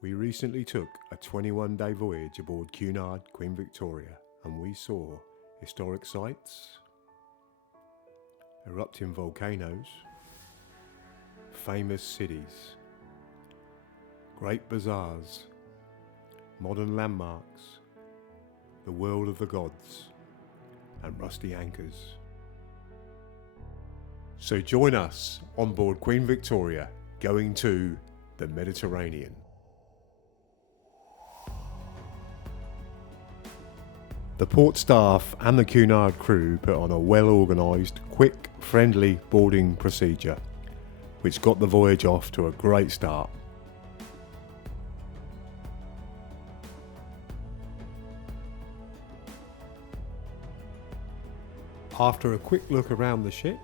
We recently took a 21-day voyage aboard Cunard, Queen Victoria, and we saw historic sites, erupting volcanoes, famous cities, great bazaars, modern landmarks, the world of the gods, and rusty anchors. So join us on board Queen Victoria, going to the Mediterranean. The port staff and the Cunard crew put on a well-organised, quick, friendly boarding procedure, which got the voyage off to a great start. After a quick look around the ship,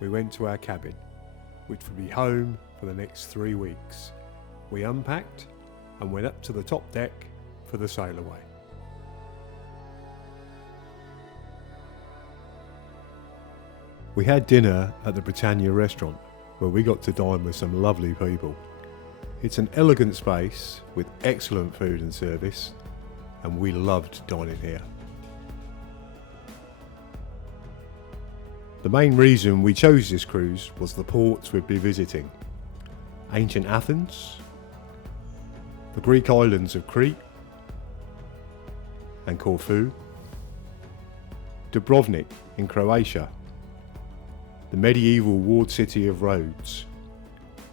we went to our cabin, which would be home for the next 3 weeks. We unpacked and went up to the top deck for the sail away. We had dinner at the Britannia restaurant, where we got to dine with some lovely people. It's an elegant space with excellent food and service, and we loved dining here. The main reason we chose this cruise was the ports we'd be visiting: ancient Athens, the Greek islands of Crete and Corfu, Dubrovnik in Croatia, the medieval walled city of Rhodes,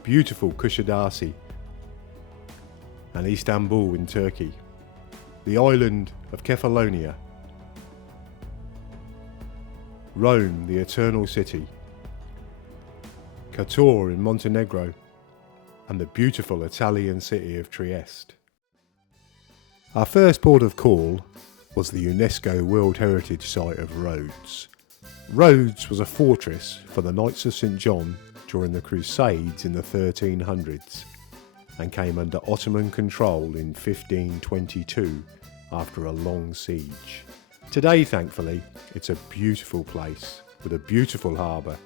beautiful Kusadasi and Istanbul in Turkey, the island of Kefalonia, Rome, the eternal city, Kotor in Montenegro, and the beautiful Italian city of Trieste. Our first port of call was the UNESCO World Heritage Site of Rhodes. Rhodes was a fortress for the Knights of St John during the Crusades in the 1300s and came under Ottoman control in 1522 after a long siege. Today, thankfully, it's a beautiful place with a beautiful harbour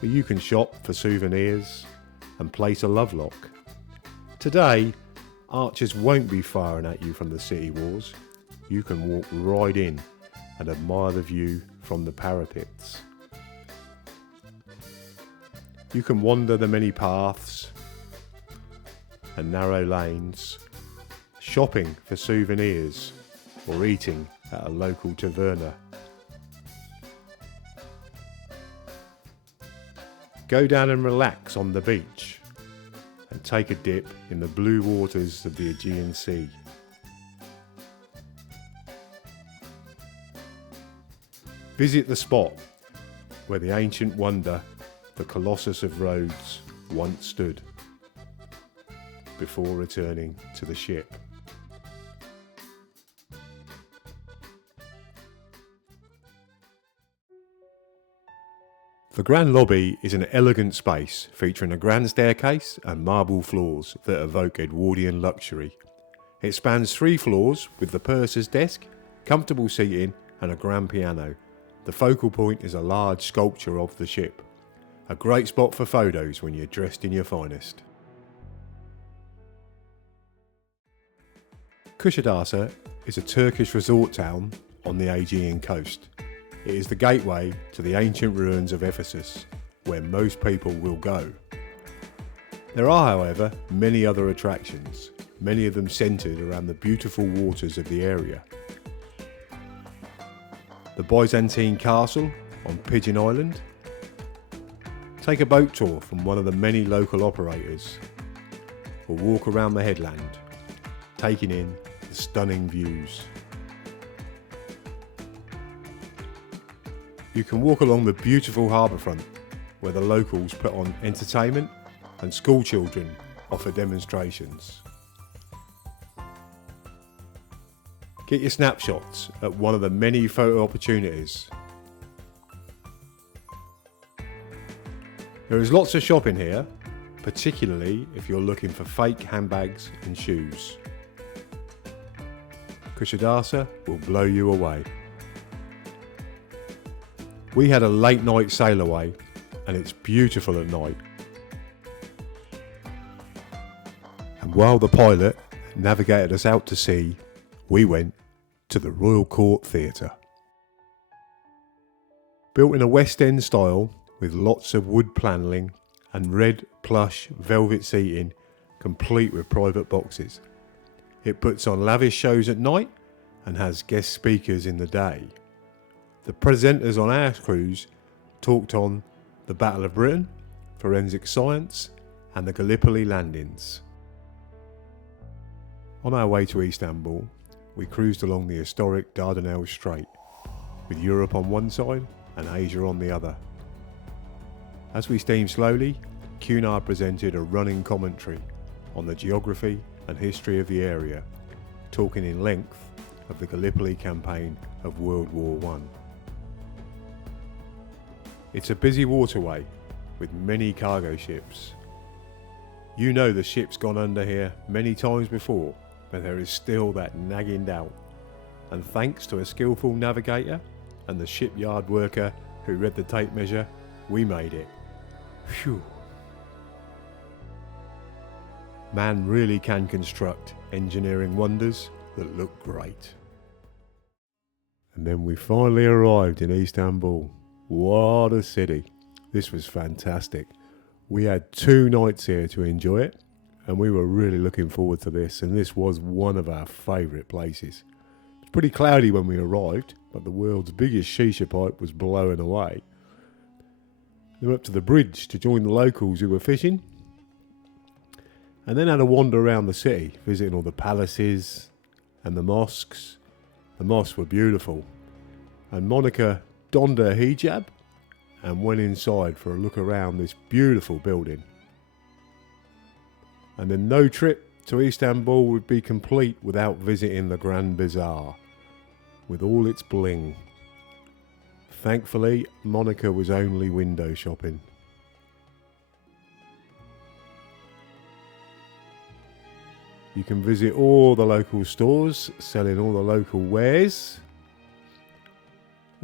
where you can shop for souvenirs and place a lovelock. Today, archers won't be firing at you from the city walls. You can walk right in and admire the view from the parapets. You can wander the many paths and narrow lanes, shopping for souvenirs or eating at a local taverna. Go down and relax on the beach and take a dip in the blue waters of the Aegean Sea. Visit the spot where the ancient wonder, the Colossus of Rhodes, once stood, before returning to the ship. The grand lobby is an elegant space featuring a grand staircase and marble floors that evoke Edwardian luxury. It spans 3 floors with the purser's desk, comfortable seating and a grand piano. The focal point is a large sculpture of the ship. A great spot for photos when you're dressed in your finest. Kusadasi is a Turkish resort town on the Aegean coast. It is the gateway to the ancient ruins of Ephesus, where most people will go. There are, however, many other attractions, many of them centred around the beautiful waters of the area. The Byzantine castle on Pigeon Island. Take a boat tour from one of the many local operators, or walk around the headland, taking in the stunning views. You can walk along the beautiful harbourfront, where the locals put on entertainment and school children offer demonstrations. Get your snapshots at one of the many photo opportunities. There is lots of shopping here, particularly if you're looking for fake handbags and shoes. Kusadasi will blow you away. We had a late night sail away, and it's beautiful at night. And while the pilot navigated us out to sea, we went to the Royal Court Theatre. Built in a West End style with lots of wood panelling and red plush velvet seating, complete with private boxes. It puts on lavish shows at night and has guest speakers in the day. The presenters on our cruise talked on the Battle of Britain, forensic science and the Gallipoli landings. On our way to Istanbul, we cruised along the historic Dardanelles Strait, with Europe on one side and Asia on the other. As we steamed slowly, Cunard presented a running commentary on the geography and history of the area, talking in length of the Gallipoli campaign of World War I. It's a busy waterway with many cargo ships. You know the ship's gone under here many times before, but there is still that nagging doubt. And thanks to a skillful navigator and the shipyard worker who read the tape measure, we made it. Phew. Man really can construct engineering wonders that look great. And then we finally arrived in Istanbul. What a city. This was fantastic. We had 2 nights here to enjoy it, and we were really looking forward to this, and this was one of our favourite places. It was pretty cloudy when we arrived, but the world's biggest shisha pipe was blowing away. We went up to the bridge to join the locals who were fishing, and then had a wander around the city, visiting all the palaces and the mosques. The mosques were beautiful, and Monica donned her hijab and went inside for a look around this beautiful building. And then no trip to Istanbul would be complete without visiting the Grand Bazaar with all its bling. Thankfully, Monica was only window shopping. You can visit all the local stores selling all the local wares,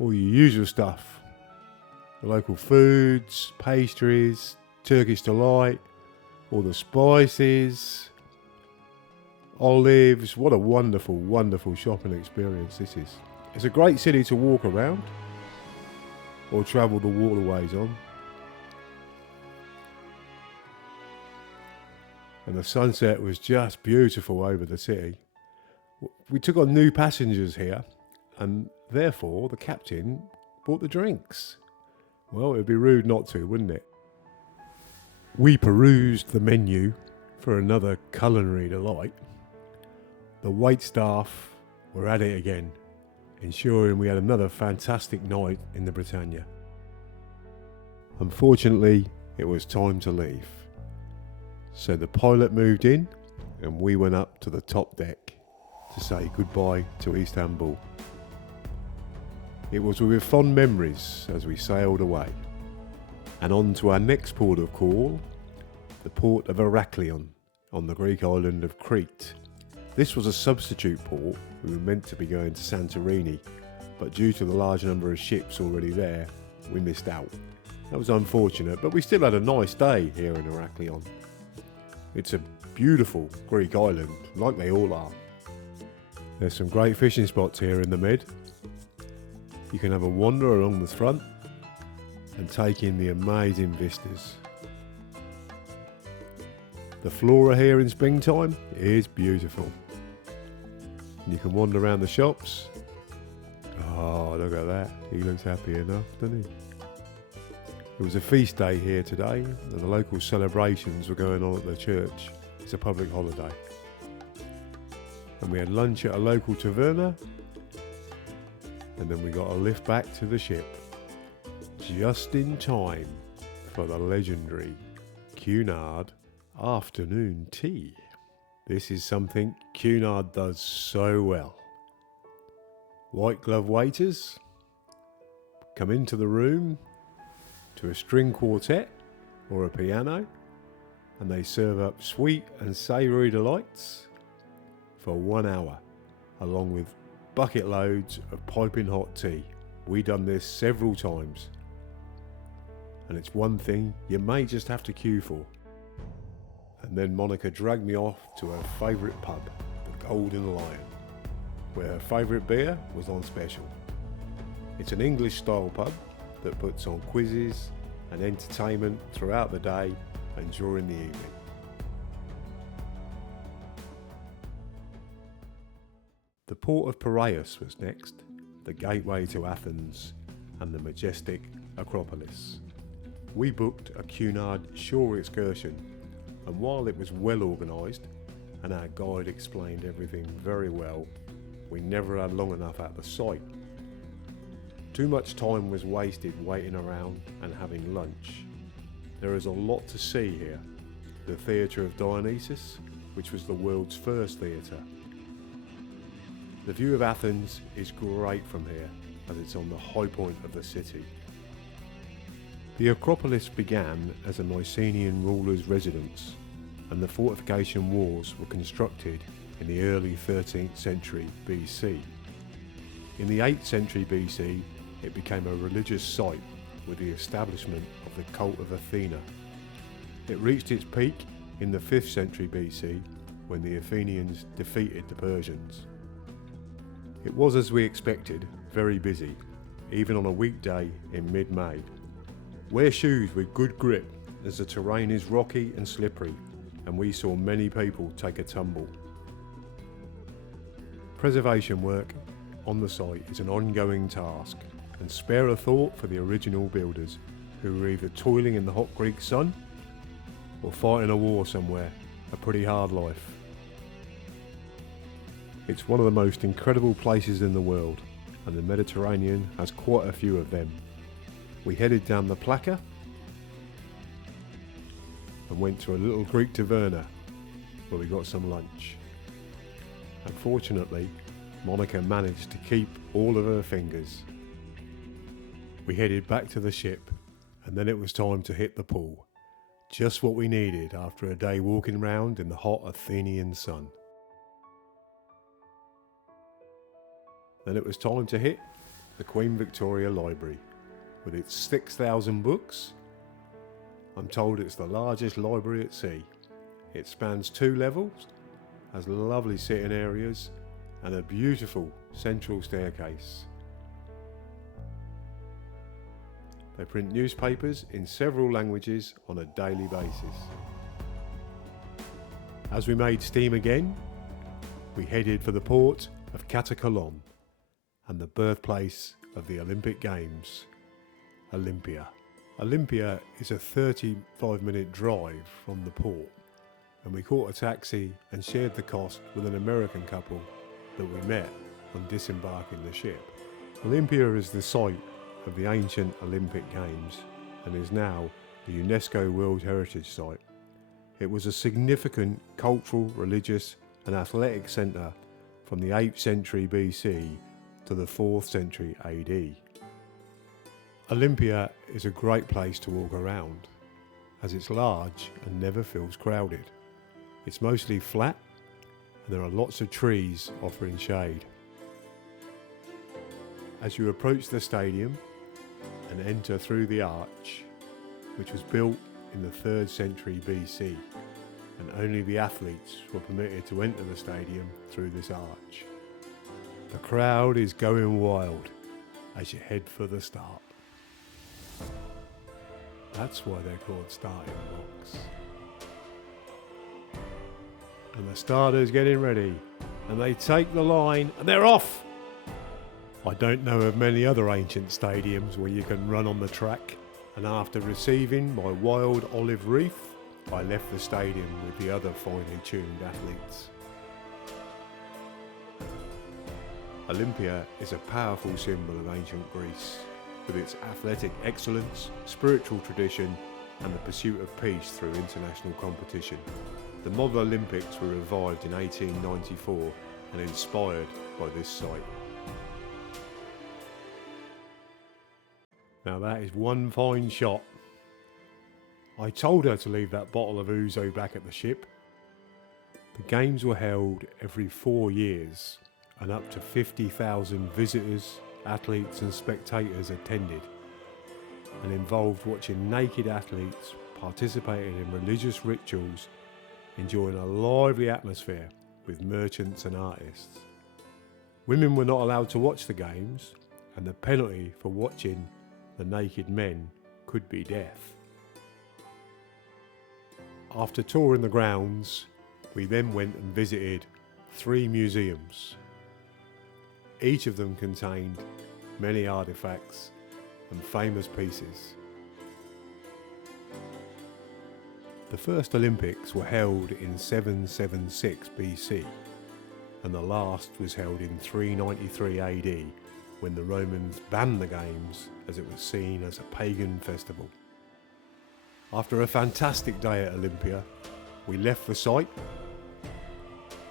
all your usual stuff, the local foods, pastries, Turkish delight, all the spices, olives. What a wonderful, wonderful shopping experience this is. It's a great city to walk around or travel the waterways on. And the sunset was just beautiful over the city. We took on new passengers here, and therefore the captain bought the drinks. Well, it would be rude not to, wouldn't it? We perused the menu for another culinary delight. The wait staff were at it again, ensuring we had another fantastic night in the Britannia. Unfortunately, it was time to leave. So the pilot moved in and we went up to the top deck to say goodbye to Istanbul. It was with fond memories as we sailed away, and on to our next port of call, the port of Heraklion on the Greek island of Crete. This was a substitute port. We were meant to be going to Santorini, but due to the large number of ships already there, we missed out. That was unfortunate, but we still had a nice day here in Heraklion. It's a beautiful Greek island, like they all are. There's some great fishing spots here in the Med. You can have a wander along the front and take in the amazing vistas. The flora here in springtime is beautiful. And you can wander around the shops. Oh, look at that. He looks happy enough, doesn't he? It was a feast day here today, and the local celebrations were going on at the church. It's a public holiday. And we had lunch at a local taverna, and then we got a lift back to the ship, just in time for the legendary Cunard afternoon tea. This is something Cunard does so well. White glove waiters come into the room to a string quartet or a piano, and they serve up sweet and savoury delights for 1 hour, along with bucket loads of piping hot tea. We done this several times, and it's one thing you may just have to queue for. And then Monica dragged me off to her favourite pub, the Golden Lion, where her favourite beer was on special. It's an English style pub that puts on quizzes and entertainment throughout the day and during the evening. The port of Piraeus was next, the gateway to Athens and the majestic Acropolis. We booked a Cunard shore excursion, and while it was well organised and our guide explained everything very well, we never had long enough at the site. Too much time was wasted waiting around and having lunch. There is a lot to see here. The Theatre of Dionysus, which was the world's first theatre. The view of Athens is great from here, as it's on the high point of the city. The Acropolis began as a Mycenaean ruler's residence, and the fortification walls were constructed in the early 13th century BC. In the 8th century BC, it became a religious site with the establishment of the cult of Athena. It reached its peak in the 5th century BC when the Athenians defeated the Persians. It was, as we expected, very busy, even on a weekday in mid-May. Wear shoes with good grip as the terrain is rocky and slippery, and we saw many people take a tumble. Preservation work on the site is an ongoing task, and spare a thought for the original builders who were either toiling in the hot Greek sun or fighting a war somewhere, a pretty hard life. It's one of the most incredible places in the world, and the Mediterranean has quite a few of them. We headed down the Plaka and went to a little Greek taverna where we got some lunch. Unfortunately, Monica managed to keep all of her fingers. We headed back to the ship, and then it was time to hit the pool. Just what we needed after a day walking round in the hot Athenian sun. Then it was time to hit the Queen Victoria Library, with its 6,000 books. I'm told it's the largest library at sea. It spans 2 levels, has lovely sitting areas, and a beautiful central staircase. They print newspapers in several languages on a daily basis. As we made steam again, we headed for the port of Katakolon and the birthplace of the Olympic Games, Olympia. Olympia is a 35-minute drive from the port, and we caught a taxi and shared the cost with an American couple that we met on disembarking the ship. Olympia is the site of the ancient Olympic Games and is now the UNESCO World Heritage Site. It was a significant cultural, religious and athletic centre from the 8th century BC to the 4th century AD. Olympia is a great place to walk around, as it's large and never feels crowded. It's mostly flat and there are lots of trees offering shade. As you approach the stadium and enter through the arch, which was built in the 3rd century BC, and only the athletes were permitted to enter the stadium through this arch. The crowd is going wild as you head for the start. That's why they're called starting blocks. And the starter's getting ready, and they take the line and they're off! I don't know of many other ancient stadiums where you can run on the track, and after receiving my wild olive wreath, I left the stadium with the other finely tuned athletes. Olympia is a powerful symbol of ancient Greece, with its athletic excellence, spiritual tradition, and the pursuit of peace through international competition. The model Olympics were revived in 1894 and inspired by this site. Now that is one fine shot. I told her to leave that bottle of ouzo back at the ship. The games were held every 4 years, and up to 50,000 visitors, athletes and spectators attended, and involved watching naked athletes participating in religious rituals enjoying a lively atmosphere with merchants and artists. Women were not allowed to watch the games, and the penalty for watching the naked men could be death. After touring the grounds, we then went and visited 3 museums. Each of them contained many artifacts and famous pieces. The first Olympics were held in 776 BC, and the last was held in 393 AD, when the Romans banned the games as it was seen as a pagan festival. After a fantastic day at Olympia, we left the site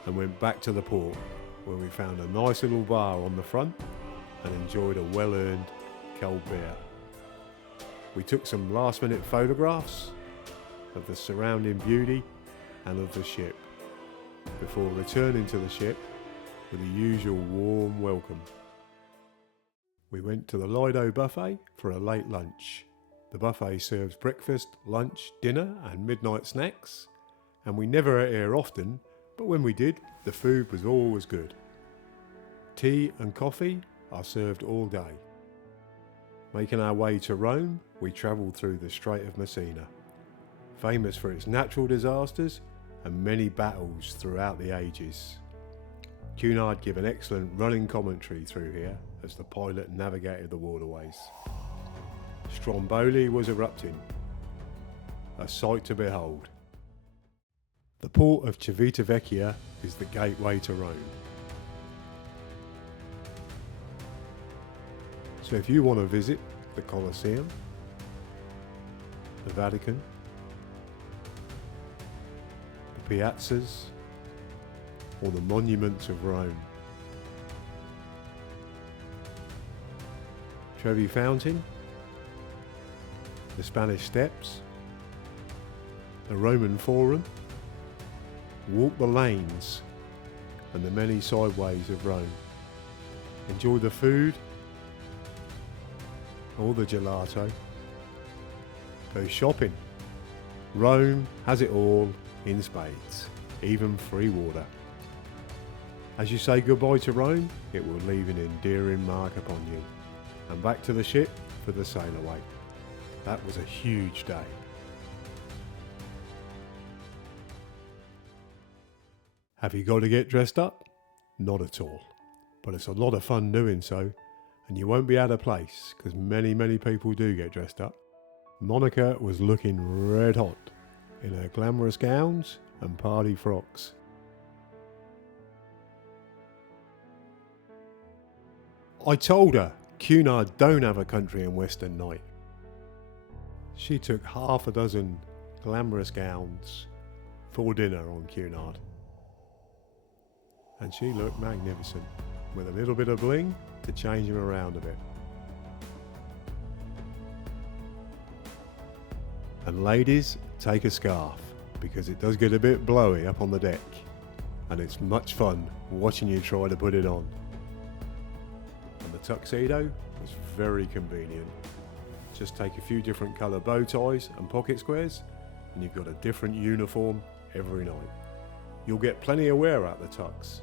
and went back to the port, where we found a nice little bar on the front and enjoyed a well-earned cold beer. We took some last-minute photographs of the surrounding beauty and of the ship, before returning to the ship with the usual warm welcome. We went to the Lido buffet for a late lunch. The buffet serves breakfast, lunch, dinner and midnight snacks, and we never ate here often, but when we did, the food was always good. Tea and coffee are served all day. Making our way to Rome, we travelled through the Strait of Messina, famous for its natural disasters and many battles throughout the ages. Cunard gave an excellent running commentary through here as the pilot navigated the waterways. Stromboli was erupting, a sight to behold. The port of Civitavecchia is the gateway to Rome. So if you want to visit the Colosseum, the Vatican, the piazzas, or the monuments of Rome, Trevi Fountain, the Spanish Steps, the Roman Forum, walk the lanes and the many sideways of Rome. Enjoy the food or the gelato. Go shopping. Rome has it all in spades, even free water. As you say goodbye to Rome, it will leave an endearing mark upon you. And back to the ship for the sail away. That was a huge day. Have you got to get dressed up? Not at all. But it's a lot of fun doing so, and you won't be out of place because many people do get dressed up. Monica was looking red hot in her glamorous gowns and party frocks. I told her Cunard don't have a country and western night. She took half a dozen glamorous gowns for dinner on Cunard. And she looked magnificent, with a little bit of bling to change him around a bit. And ladies, take a scarf, because it does get a bit blowy up on the deck, and it's much fun watching you try to put it on. And the tuxedo was very convenient. Just take a few different colour bow ties and pocket squares, and you've got a different uniform every night. You'll get plenty of wear out the tux,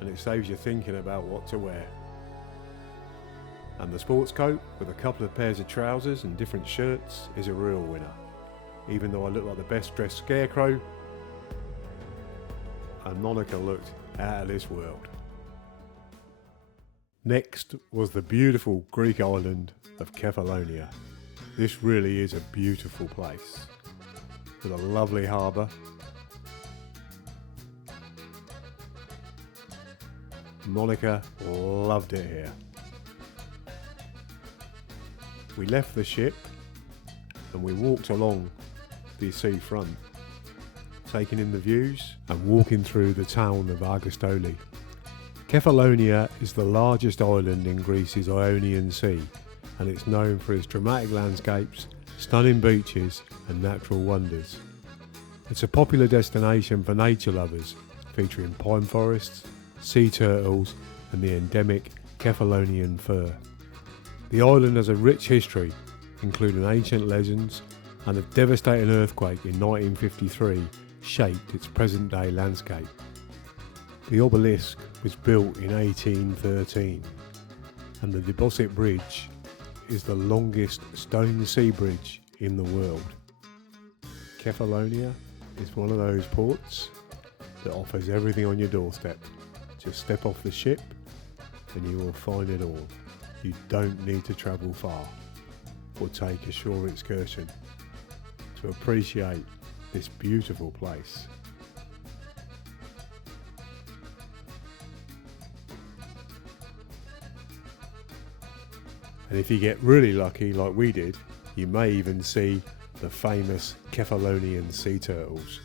and it saves you thinking about what to wear. And the sports coat with a couple of pairs of trousers and different shirts is a real winner. Even though I look like the best dressed scarecrow, and Monica looked out of this world. Next was the beautiful Greek island of Kefalonia. This really is a beautiful place, with a lovely harbour, Monica loved it here. We left the ship and we walked along the seafront, taking in the views and walking through the town of Argostoli. Kefalonia is the largest island in Greece's Ionian Sea, and it's known for its dramatic landscapes, stunning beaches and natural wonders. It's a popular destination for nature lovers, featuring pine forests, sea turtles and the endemic Kefalonian fir. The island has a rich history, including ancient legends and a devastating earthquake in 1953 shaped its present-day landscape. The obelisk was built in 1813, and the Deposit Bridge is the longest stone sea bridge in the world. Kefalonia is one of those ports that offers everything on your doorstep. Just step off the ship and you will find it all. You don't need to travel far or take a shore excursion to appreciate this beautiful place. And if you get really lucky like we did, you may even see the famous Kefalonian sea turtles.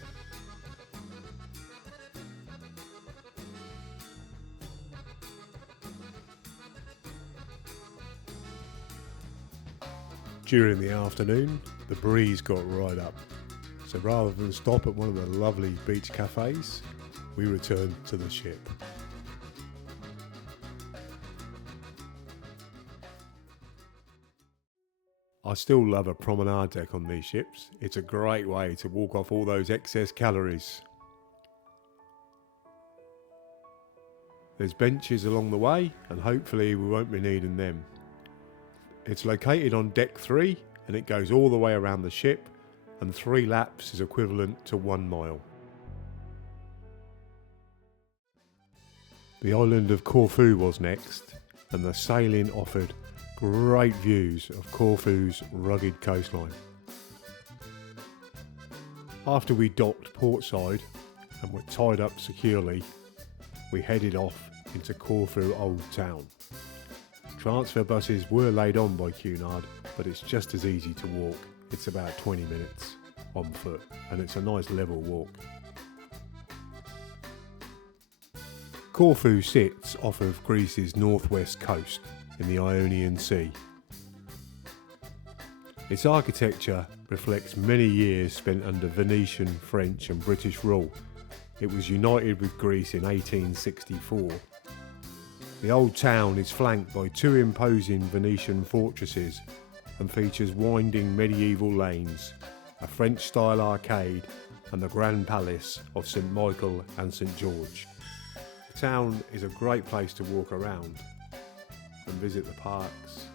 During the afternoon, the breeze got right up, so rather than stop at one of the lovely beach cafes, we returned to the ship. I still love a promenade deck on these ships. It's a great way to walk off all those excess calories. There's benches along the way, and hopefully we won't be needing them. It's located on deck 3 and it goes all the way around the ship, and 3 laps is equivalent to 1 mile. The island of Corfu was next, and the sailing offered great views of Corfu's rugged coastline. After we docked portside and were tied up securely, we headed off into Corfu Old Town. Transfer buses were laid on by Cunard, but it's just as easy to walk. It's about 20 minutes on foot, and it's a nice level walk. Corfu sits off of Greece's northwest coast in the Ionian Sea. Its architecture reflects many years spent under Venetian, French and British rule. It was united with Greece in 1864. The old town is flanked by 2 imposing Venetian fortresses and features winding medieval lanes, a French-style arcade and the Grand Palace of St Michael and St George. The town is a great place to walk around and visit the parks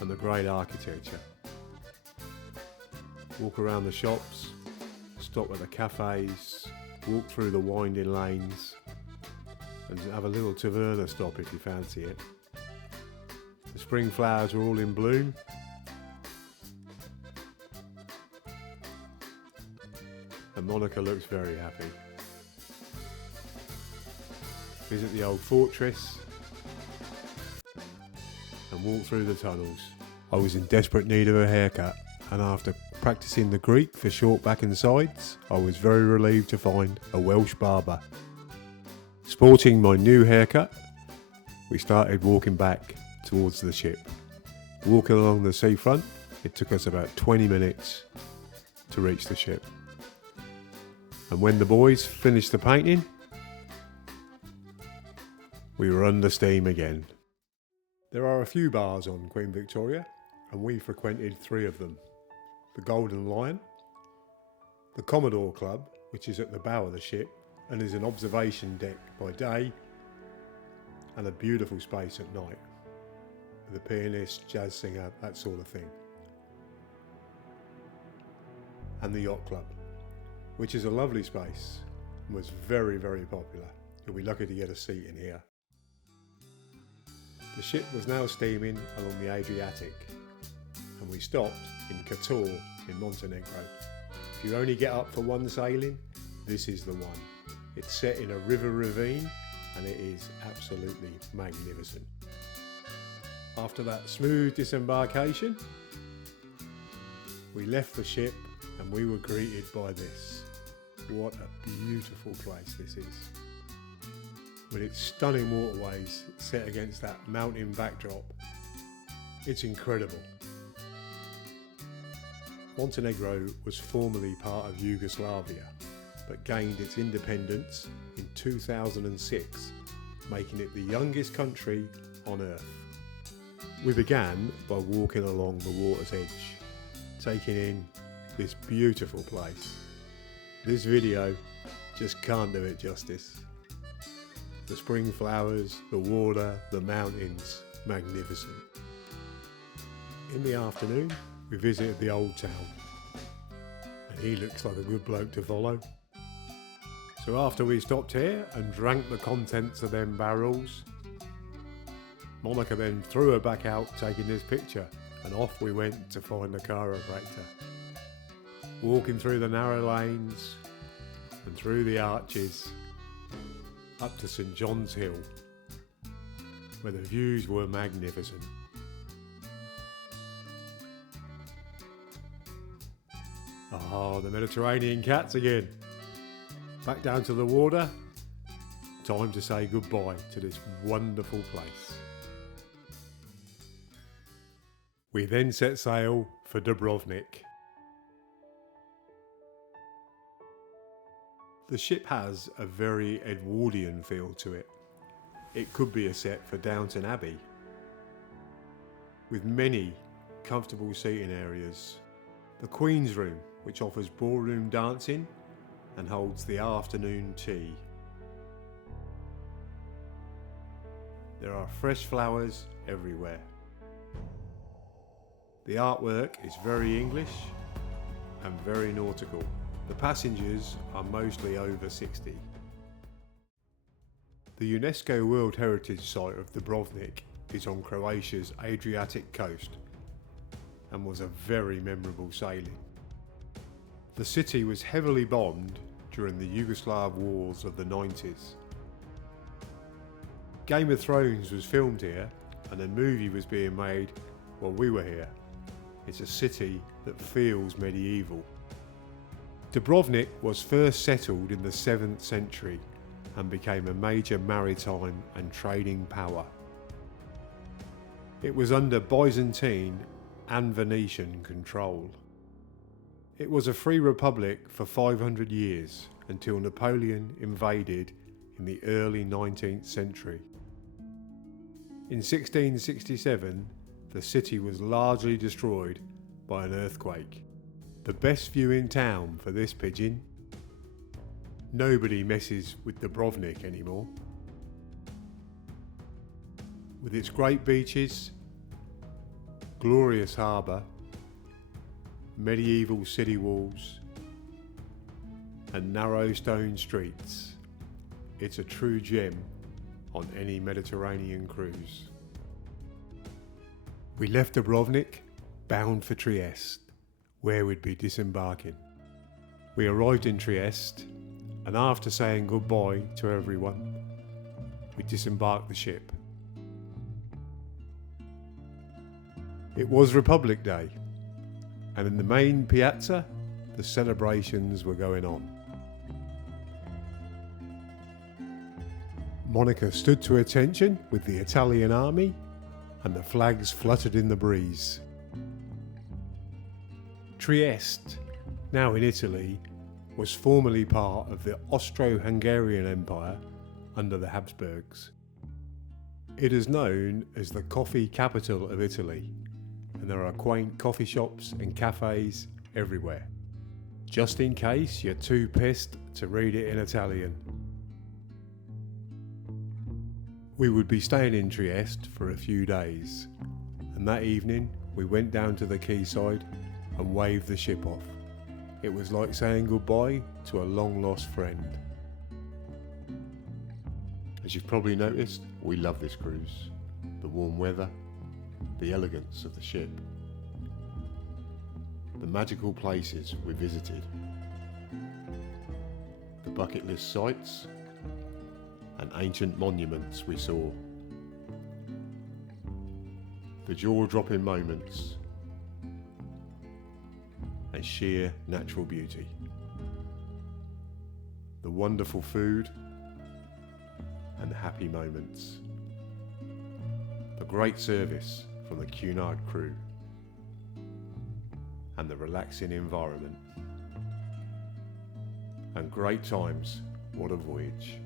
and the great architecture. Walk around the shops, stop at the cafes, walk through the winding lanes, and have a little taverna stop if you fancy it. The spring flowers are all in bloom. And Monica looks very happy. Visit the old fortress and walk through the tunnels. I was in desperate need of a haircut, and after practicing the Greek for short back and sides, I was very relieved to find a Welsh barber. Sporting my new haircut, we started walking back towards the ship. Walking along the seafront, it took us about 20 minutes to reach the ship. And when the boys finished the painting, we were under steam again. There are a few bars on Queen Victoria, and we frequented 3 of them. The Golden Lion, the Commodore Club, which is at the bow of the ship and is an observation deck by day, and a beautiful space at night with a pianist, jazz singer, that sort of thing. And the Yacht Club, which is a lovely space and was very, very popular. You'll be lucky to get a seat in here. The ship was now steaming along the Adriatic, and we stopped in Kotor in Montenegro. If you only get up for one sailing, this is the one. It's set in a river ravine and it is absolutely magnificent. After that smooth disembarkation, we left the ship and we were greeted by this. What a beautiful place this is. With its stunning waterways set against that mountain backdrop, it's incredible. Montenegro was formerly part of Yugoslavia, but gained its independence in 2006, making it the youngest country on earth. We began by walking along the water's edge, taking in this beautiful place. This video just can't do it justice. The spring flowers, the water, the mountains, magnificent. In the afternoon, we visited the old town, and he looks like a good bloke to follow. So after we stopped here and drank the contents of them barrels, Monica then threw her back out taking this picture, and off we went to find the chiropractor. Walking through the narrow lanes and through the arches up to St John's Hill, where the views were magnificent. Ah, the Mediterranean cats again. Back down to the water. Time to say goodbye to this wonderful place. We then set sail for Dubrovnik. The ship has a very Edwardian feel to it. It could be a set for Downton Abbey, with many comfortable seating areas. The Queen's Room, which offers ballroom dancing and holds the afternoon tea. There are fresh flowers everywhere. The artwork is very English and very nautical. The passengers are mostly over 60. The UNESCO World Heritage Site of Dubrovnik is on Croatia's Adriatic coast and was a very memorable sailing. The city was heavily bombed during the Yugoslav wars of the 90s. Game of Thrones was filmed here, and a movie was being made while we were here. It's a city that feels medieval. Dubrovnik was first settled in the 7th century and became a major maritime and trading power. It was under Byzantine and Venetian control. It was a free republic for 500 years until Napoleon invaded in the early 19th century. In 1667, the city was largely destroyed by an earthquake. The best view in town for this pigeon. Nobody messes with Dubrovnik anymore. With its great beaches, glorious harbour, medieval city walls and narrow stone streets, it's a true gem on any Mediterranean cruise. We left Dubrovnik bound for Trieste, where we'd be disembarking. We arrived in Trieste, and after saying goodbye to everyone, we disembarked the ship. It was Republic Day, and in the main piazza, the celebrations were going on. Monica stood to attention with the Italian army, and the flags fluttered in the breeze. Trieste, now in Italy, was formerly part of the Austro-Hungarian Empire under the Habsburgs. It is known as the coffee capital of Italy, and there are quaint coffee shops and cafes everywhere, just in case you're too pissed to read it in Italian. We would be staying in Trieste for a few days, and that evening we went down to the quayside and waved the ship off. It was like saying goodbye to a long-lost friend. As you've probably noticed, we love this cruise. The warm weather, the elegance of the ship, the magical places we visited, the bucket list sites and ancient monuments we saw, the jaw-dropping moments and sheer natural beauty, the wonderful food and happy moments, the great service from the Cunard crew, and the relaxing environment, and great times. What a voyage.